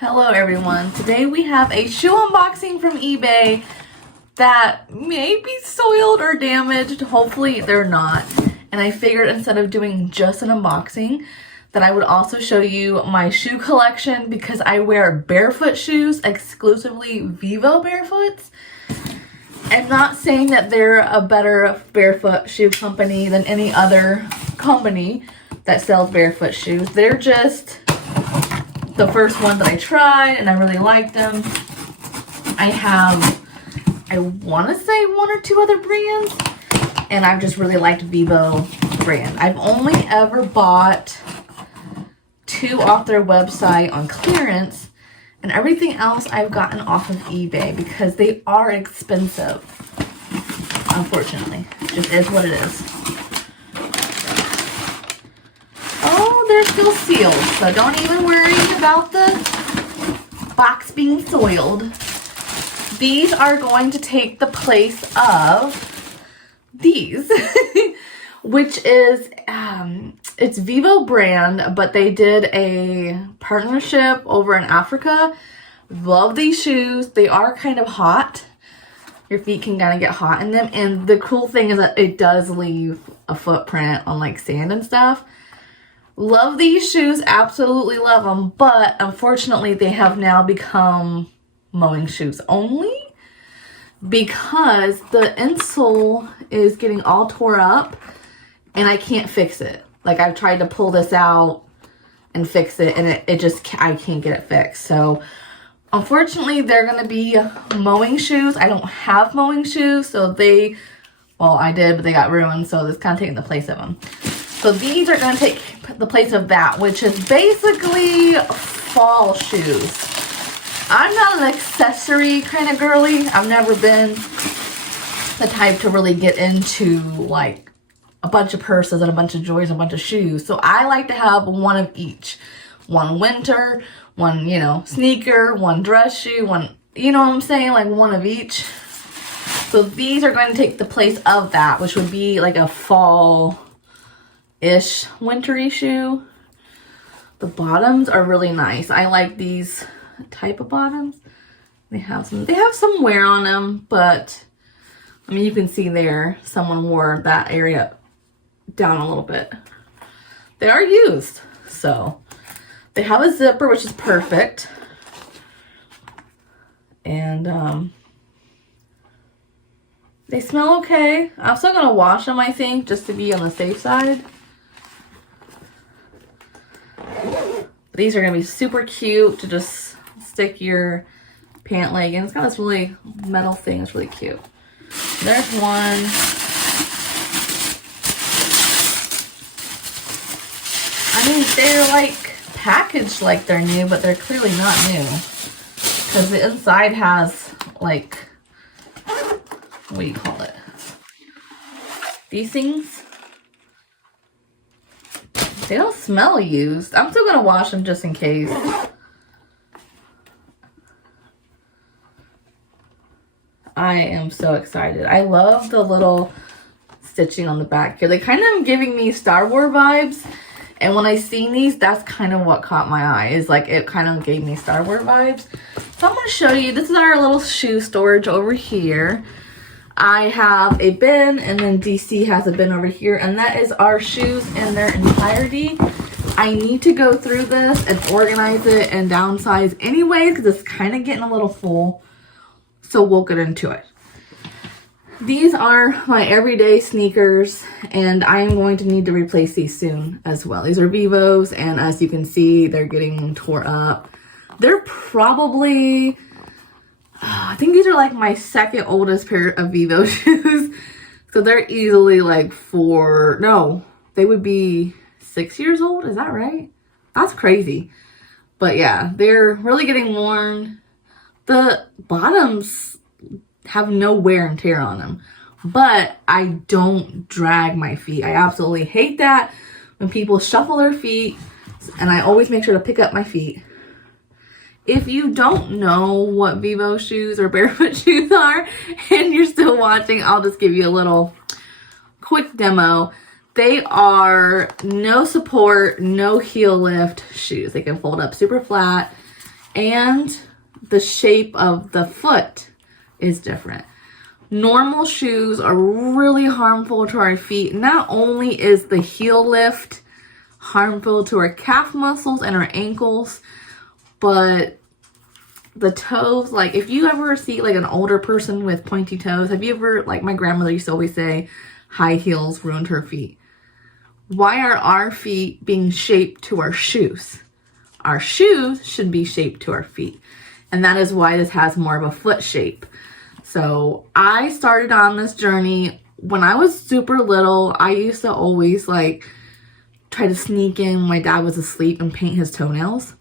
Hello everyone. Today we have a shoe unboxing from eBay that may be soiled or damaged. Hopefully they're not. And I figured instead of doing just an unboxing that I would also show you my shoe collection because I wear Barefoot shoes, exclusively Vivo Barefoots. I'm not saying that they're a better barefoot shoe company than any other company that sells barefoot shoes. They're just the first one that I tried and I really liked them. I want to say one or two other brands, and I've just really liked Vivo brand. I've only ever bought two off their website on clearance, and everything else I've gotten off of eBay because they are expensive. Unfortunately, it just is what it is. Oh, they're still sealed, so don't even worry about the box being soiled. These are going to take the place of these, which is, it's Vivo brand, but they did a partnership over in Africa. Love these shoes. They are kind of hot. Your feet can kind of get hot in them. And the cool thing is that it does leave a footprint on like sand and stuff. Love these shoes, absolutely love them, but unfortunately they have now become mowing shoes only because the insole is getting all tore up and I can't fix it. Like I've tried to pull this out and fix it and it just, I can't get it fixed. So unfortunately they're going to be mowing shoes. I don't have mowing shoes, so well I did, but they got ruined, so it's kind of taking the place of them. So these are going to take the place of that, which is basically fall shoes. I'm not an accessory kind of girly. I've never been the type to really get into like a bunch of purses and a bunch of jewelry and a bunch of shoes. So I like to have one of each. One winter, one, sneaker, one dress shoe, one, you know what I'm saying? Like one of each. So these are going to take the place of that, which would be like a fall-ish wintry shoe. The bottoms are really nice. I like these type of bottoms. They have some wear on them, but I mean you can see there someone wore that area down a little bit. They are used, so they have a zipper, which is perfect, and they smell okay. I'm still gonna wash them, I think, just to be on the safe side. These are gonna be super cute to just stick your pant leg in. It's got this really metal thing. It's really cute. There's one. I mean, they're like packaged like they're new, but they're clearly not new because the inside has like, what do you call it? These things. They don't smell used. I'm still gonna wash them just in case. I am so excited. I love the little stitching on the back here. They kind of giving me Star Wars vibes. And when I seen these, that's kind of what caught my eye. Is like it kind of gave me Star Wars vibes. So I'm going to show you. This is our little shoe storage over here. I have a bin, and then DC has a bin over here, and that is our shoes in their entirety. I need to go through this and organize it and downsize anyway because it's kind of getting a little full. So we'll get into it. These are my everyday sneakers, and I am going to need to replace these soon as well. These are Vivos, and as you can see, they're getting tore up. They're probably, I think these are like my second oldest pair of Vivo shoes. So they're easily like they would be 6 years old. Is that right? That's crazy. But yeah, they're really getting worn. The bottoms have no wear and tear on them, but I don't drag my feet. I absolutely hate that when people shuffle their feet, and I always make sure to pick up my feet. If you don't know what Vivo shoes or Barefoot shoes are and you're still watching, I'll just give you a little quick demo. They are no support, no heel lift shoes. They can fold up super flat. and the shape of the foot is different. Normal shoes are really harmful to our feet. Not only is the heel lift harmful to our calf muscles and our ankles, but the toes, like if you ever see like an older person with pointy toes, have you ever, like my grandmother used to always say, high heels ruined her feet. Why are our feet being shaped to our shoes? Our shoes should be shaped to our feet. And that is why this has more of a foot shape. So I started on this journey when I was super little. I used to always like try to sneak in when my dad was asleep and paint his toenails.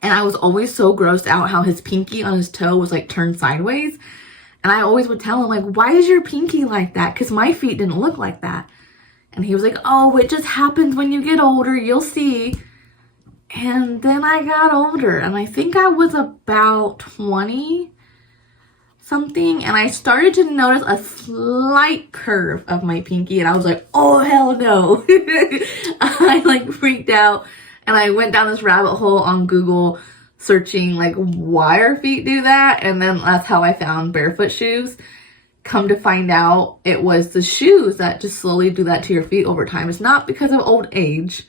And I was always so grossed out how his pinky on his toe was like turned sideways. And I always would tell him like, why is your pinky like that? Because my feet didn't look like that. And he was like, oh, it just happens when you get older, you'll see. And then I got older, and I think I was about 20 something, and I started to notice a slight curve of my pinky, and I was like, oh, hell no. I like freaked out, and I went down this rabbit hole on Google searching like why our feet do that, and then that's how I found barefoot shoes. Come to find out, it was the shoes that just slowly do that to your feet over time. It's not because of old age,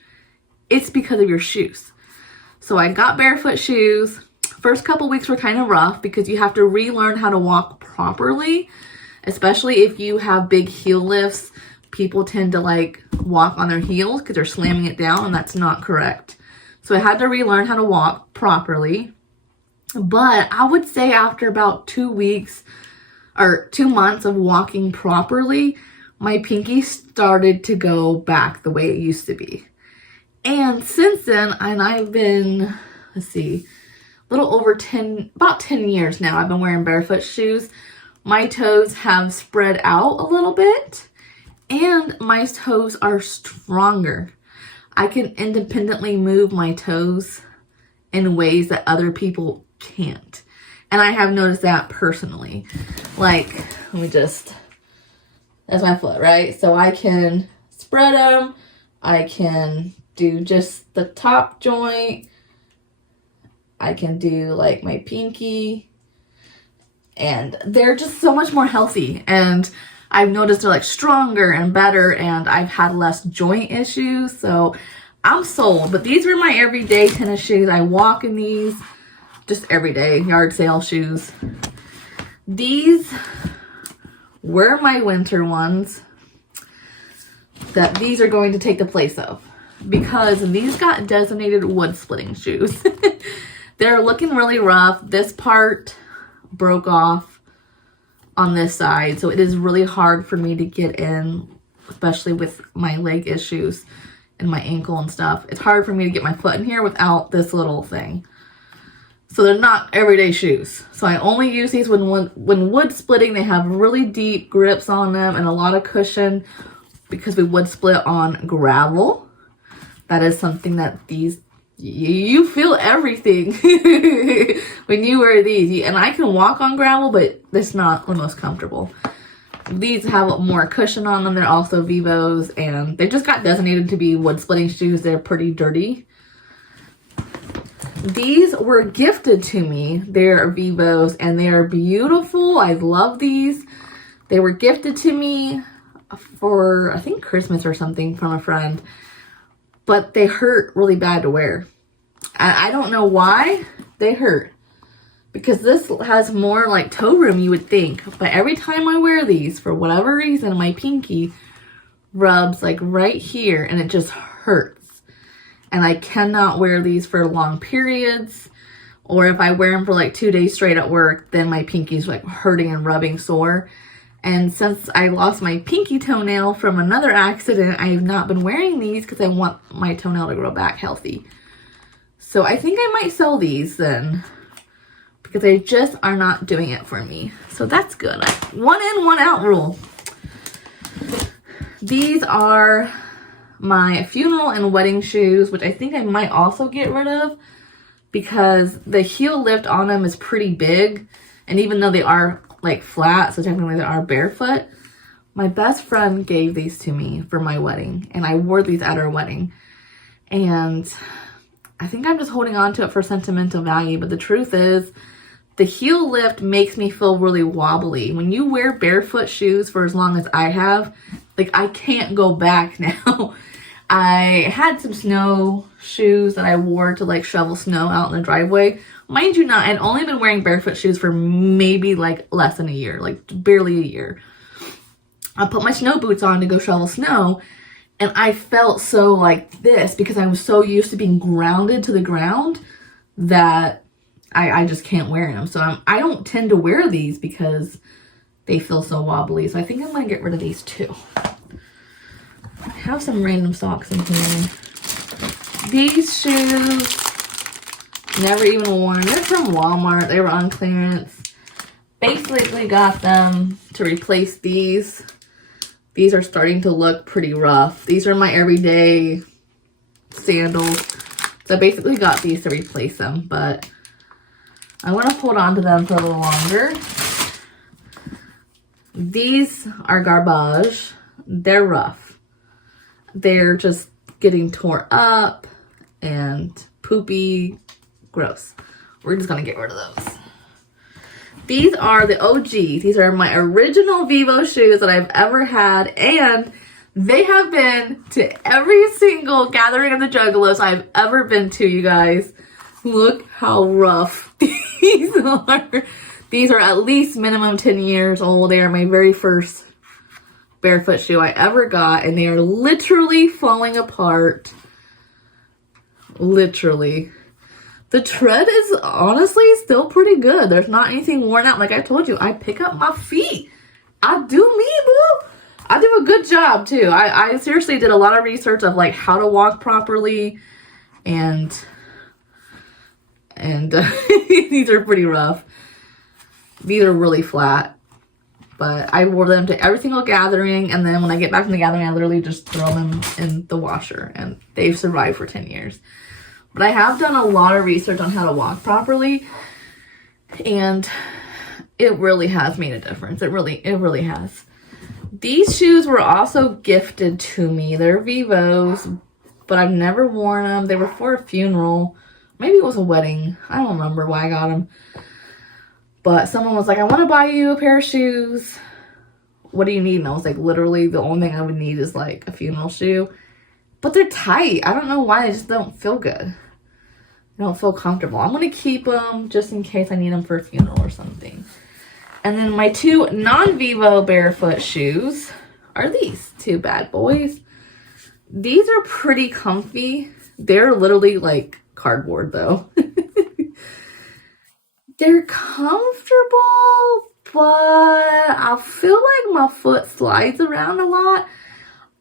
it's because of your shoes. So I got barefoot shoes. First couple weeks were kind of rough because you have to relearn how to walk properly, especially if you have big heel lifts. People tend to like walk on their heels because they're slamming it down, and that's not correct. So I had to relearn how to walk properly. But I would say after about 2 weeks or 2 months of walking properly, my pinky started to go back the way it used to be. And since then, and I've been, let's see, a little over about 10 years now, I've been wearing barefoot shoes. My toes have spread out a little bit, and my toes are stronger. I can independently move my toes in ways that other people can't. And I have noticed that personally. Like, let me just, that's my foot, right? So I can spread them. I can do just the top joint. I can do like my pinky. And they're just so much more healthy. And I've noticed they're like stronger and better. And I've had less joint issues. So I'm sold. But these were my everyday tennis shoes. I walk in these just every day. Yard sale shoes. These were my winter ones that these are going to take the place of, because these got designated wood splitting shoes. They're looking really rough. This part broke off on this side, so it is really hard for me to get in, especially with my leg issues and my ankle and stuff. It's hard for me to get my foot in here without this little thing. So they're not everyday shoes. So I only use these when wood splitting. They have really deep grips on them and a lot of cushion, because we wood split on gravel. That is something that these, you feel everything when you wear these. And I can walk on gravel, but it's not the most comfortable. These have more cushion on them. They're also Vivos, and they just got designated to be wood splitting shoes. They're pretty dirty. These were gifted to me. They're Vivos, and they are beautiful. I love these. They were gifted to me for, I think, Christmas or something from a friend. But they hurt really bad to wear. I don't know why they hurt, because this has more like toe room, you would think. But every time I wear these, for whatever reason, my pinky rubs like right here, and it just hurts. And I cannot wear these for long periods. Or if I wear them for like 2 days straight at work, then my pinky's like hurting and rubbing sore. And since I lost my pinky toenail from another accident, I have not been wearing these because I want my toenail to grow back healthy. So I think I might sell these then, because they just are not doing it for me. So that's good. One in, one out rule. These are my funeral and wedding shoes, which I think I might also get rid of, because the heel lift on them is pretty big. And even though they are like flat, so technically they are barefoot, my best friend gave these to me for my wedding, and I wore these at her wedding. And I think I'm just holding on to it for sentimental value, but the truth is the heel lift makes me feel really wobbly. When you wear barefoot shoes for as long as I have, like I can't go back now. I had some snow shoes that I wore to like shovel snow out in the driveway. Mind you not, I'd only been wearing barefoot shoes for maybe like less than a year, like barely a year. I put my snow boots on to go shovel snow, and I felt so like this because I was so used to being grounded to the ground that I just can't wear them. So I don't tend to wear these because they feel so wobbly. So I think I'm going to get rid of these too. I have some random socks in here. These shoes, never even worn. They're from Walmart. They were on clearance. Basically got them to replace these. These are starting to look pretty rough. These are my everyday sandals. So I basically got these to replace them, but I want to hold on to them for a little longer. These are garbage. They're rough. They're just getting torn up and poopy. Gross. We're just going to get rid of those. These are the OGs. These are my original Vivo shoes that I've ever had, and they have been to every single gathering of the Juggalos I've ever been to, you guys. Look how rough these are. These are at least minimum 10 years old. They are my very first barefoot shoe I ever got, and they are literally falling apart. Literally. The tread is honestly still pretty good. There's not anything worn out. Like I told you, I pick up my feet. I do me, boo. I do a good job too. I seriously did a lot of research of like how to walk properly, and these are pretty rough. These are really flat, but I wore them to every single gathering, and then when I get back from the gathering, I literally just throw them in the washer, and they've survived for 10 years. But I have done a lot of research on how to walk properly, and it really has made a difference. It really has. These shoes were also gifted to me. They're Vivos, but I've never worn them. They were for a funeral. Maybe it was a wedding. I don't remember why I got them. But someone was like, I want to buy you a pair of shoes. What do you need? And I was like, literally, the only thing I would need is like a funeral shoe. But they're tight. I don't know why. They just don't feel good. I don't feel comfortable. I'm going to keep them just in case I need them for a funeral or something. And then my two non-Vivo barefoot shoes are these two bad boys. These are pretty comfy. They're literally like cardboard though. They're comfortable, but I feel like my foot slides around a lot.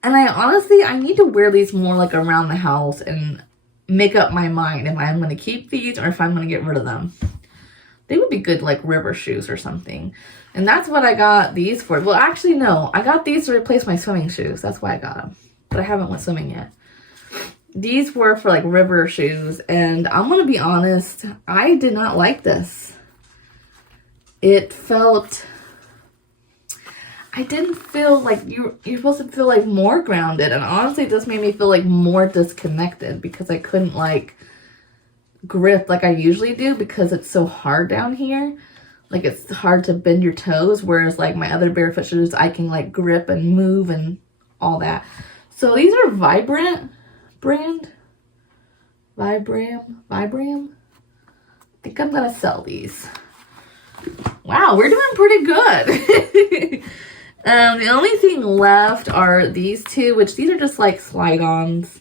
And I need to wear these more like around the house and make up my mind if I'm going to keep these or if I'm going to get rid of them. They would be good like river shoes or something. And that's what I got these for. Well, actually, no. I got these to replace my swimming shoes. That's why I got them. But I haven't went swimming yet. These were for like river shoes. And I'm going to be honest. I did not like this. It felt... I didn't feel like you're supposed to feel like more grounded. And honestly, this made me feel like more disconnected because I couldn't like grip like I usually do because it's so hard down here. Like it's hard to bend your toes. Whereas like my other barefoot shoes, I can like grip and move and all that. So these are Vibrant brand. Vibram. I think I'm going to sell these. Wow, we're doing pretty good. The only thing left are these two, which these are just like slide-ons.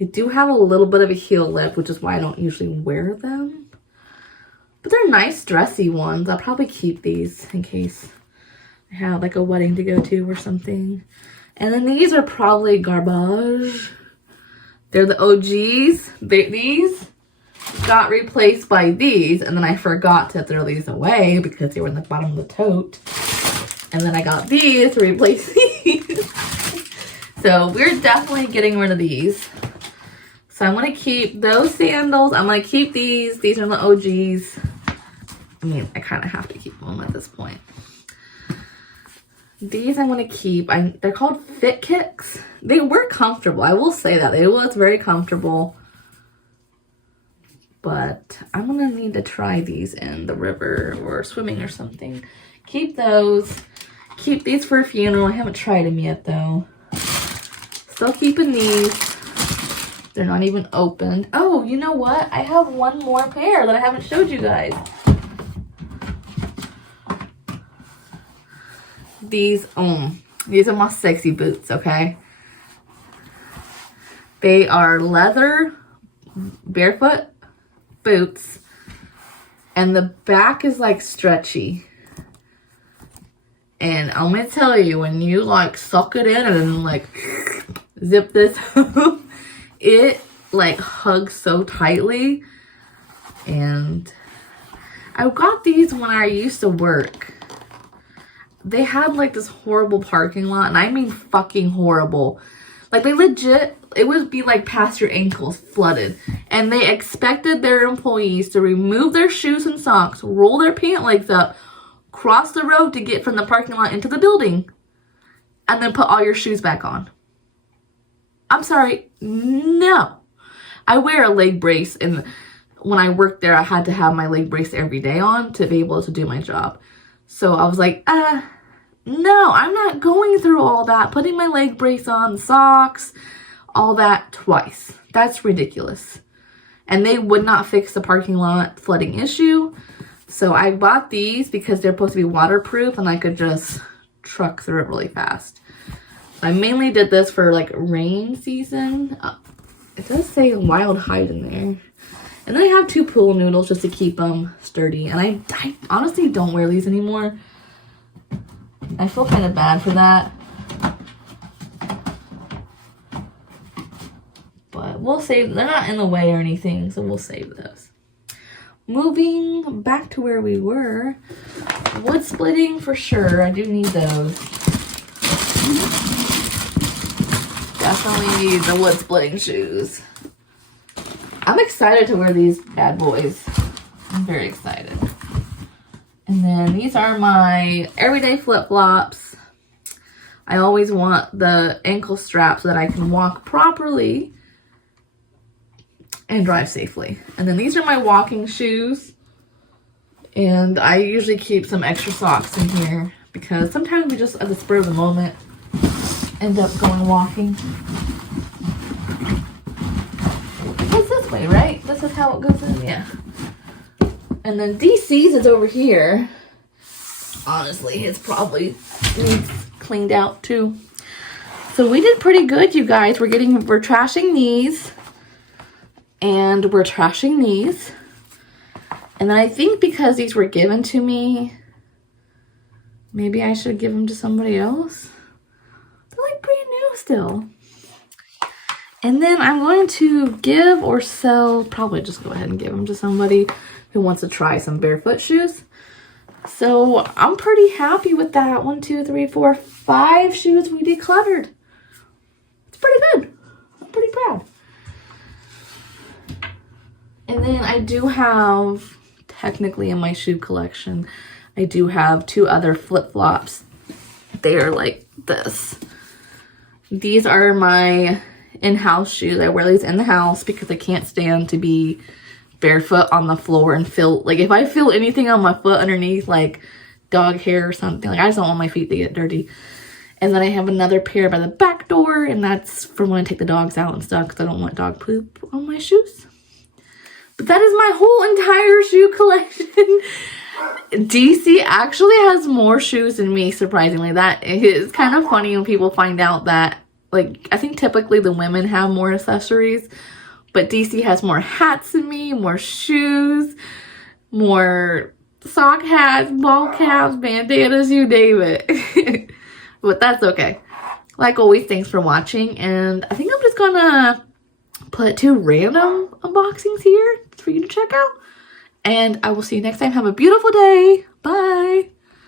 They do have a little bit of a heel lip, which is why I don't usually wear them. But they're nice, dressy ones. I'll probably keep these in case I have like a wedding to go to or something. And then these are probably garbage. They're the OGs. These got replaced by these, and then I forgot to throw these away because they were in the bottom of the tote. And then I got these to replace these. So we're definitely getting rid of these. So I'm going to keep those sandals. I'm going to keep these. These are the OGs. I mean, I kind of have to keep them at this point. These I'm going to keep. They're called Fit Kicks. They were comfortable. I will say that. It was very comfortable. but I'm gonna need to try these in the river or swimming or something. Keep those. Keep these for a funeral. I haven't tried them yet though. Still keeping these. They're not even opened. Oh, you know what? I have one more pair that I haven't showed you guys. These are my sexy boots, okay? They are leather barefoot boots, and the back is like stretchy. And I'm gonna tell you, when you like suck it in and then like zip this it like hugs so tightly. And I got these when I used to work. They had like this horrible parking lot, and I mean fucking horrible. Like they legit, it would be like past your ankles, flooded. And they expected their employees to remove their shoes and socks, roll their pant legs up, cross the road to get from the parking lot into the building, and then put all your shoes back on. I'm sorry, no. I wear a leg brace, and when I worked there, I had to have my leg brace every day on to be able to do my job. So I was like, no, I'm not going through all that, putting my leg brace on, socks, all that twice. That's ridiculous. And they would not fix the parking lot flooding issue. So I bought these because they're supposed to be waterproof and I could just truck through it really fast. I mainly did this for like rain season. It does say wild hide in there. And then I have 2 pool noodles just to keep them sturdy. And I honestly don't wear these anymore. I feel kind of bad for that. But we'll save, they're not in the way or anything, so we'll save those. Moving back to where we were. Wood splitting for sure. I do need those. Definitely need the wood splitting shoes. I'm excited to wear these bad boys. I'm very excited. And then these are my everyday flip-flops. I always want the ankle strap so that I can walk properly and drive safely. And then these are my walking shoes. And I usually keep some extra socks in here because sometimes we just, at the spur of the moment, end up going walking. It's this way, right? This is how it goes in, yeah. And then DC's is over here. Honestly, it's probably needs cleaned out too. So we did pretty good, you guys. We're trashing these. And we're trashing these. And then I think because these were given to me, maybe I should give them to somebody else. They're like brand new still. And then I'm going to give or sell, probably just go ahead and give them to somebody who wants to try some barefoot shoes. So I'm pretty happy with that. 1, 2, 3, 4, 5 shoes we decluttered. It's pretty good. I'm pretty proud. And then I do have, technically in my shoe collection, I do have 2 other flip-flops. They are like this. These are my in-house shoes. I wear these in the house because I can't stand to be barefoot on the floor and feel, like if I feel anything on my foot underneath, like dog hair or something, like I just don't want my feet to get dirty. And then I have another pair by the back door, and that's for when I take the dogs out and stuff because I don't want dog poop on my shoes. But that is my whole entire shoe collection. DC actually has more shoes than me, surprisingly. That is kind of funny when people find out that, like, I think typically the women have more accessories, but DC has more hats than me, more shoes, more sock hats, ball caps, bandanas, you name it. But that's okay. Like always, thanks for watching, and I think I'm just gonna put 2 random unboxings here for you to check out. And I will see you next time. Have a beautiful day. Bye.